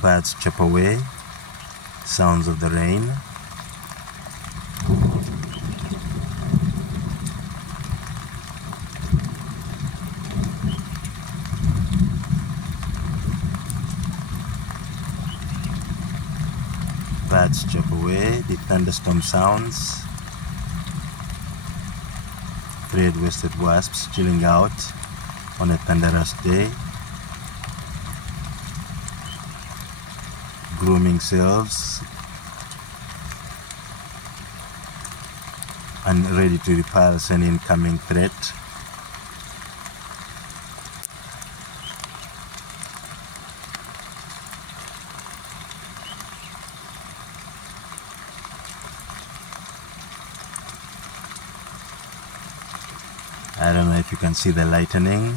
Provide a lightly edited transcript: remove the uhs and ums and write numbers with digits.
Birds chirp away, sounds of the rain. Birds chirp away, the thunderstorm sounds. 3 red-waisted wasps chilling out on a thunderous day. Grooming cells and ready to repulse an incoming threat. I don't know if you can see the lightning.